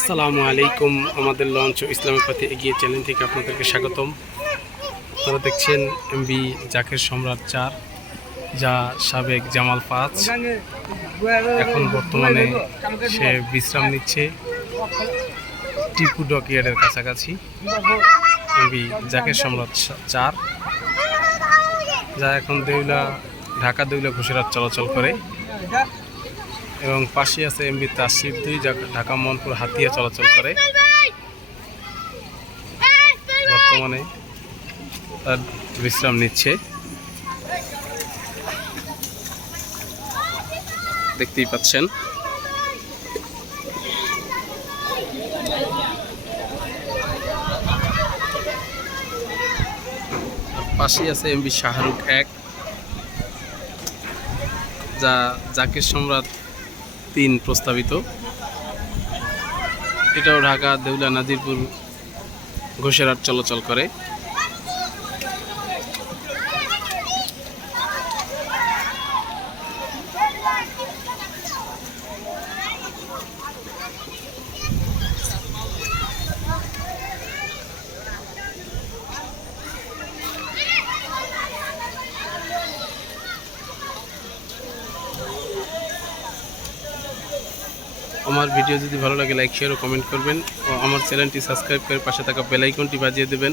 আসসালামু আলাইকুম। আমাদের লঞ্চ ইসলামের পথে এগিয়ে চ্যানেল থেকে আপনাদেরকে স্বাগতম। আপনারা দেখছেন এমবি জাকের সম্রাট চার, যা সাবেক জামাল পাঁচ এখন বর্তমানে সে বিশ্রাম নিচ্ছে টিপু ডকইয়ার্ডের কাছাকাছি। এমবি জাকের সম্রাট চার, যা এখন দেউলা, ঢাকা দেউলা ঘোষেরাত চলাচল করে। এবং পাশে আছে এমবি তাসিফ দুই, যা ঢাকা মনপুর হাতিয়া চলাচল করে। বর্তমানে তার বিশ্রাম নিচ্ছে। দেখতেই পাচ্ছেন। পাশেই আছে এমবি শাহরুখ এক, যা জাকির সম্রাট তিন প্রস্তাবিত। এটাও ঢাকা দেউলা নাজিরপুর ঘোষেরহাট চলাচল করে। আমার ভিডিও যদি ভালো লাগে লাইক শেয়ার ও কমেন্ট করবেন। ও আমার চ্যানেলটি সাবস্ক্রাইব করে পাশে থাকা বেল আইকনটি বাজিয়ে দেবেন,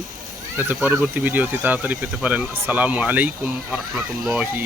যাতে পরবর্তী ভিডিওটি তাড়াতাড়ি পেতে পারেন। আসসালামু আলাইকুম আ রহমতুল্লাহি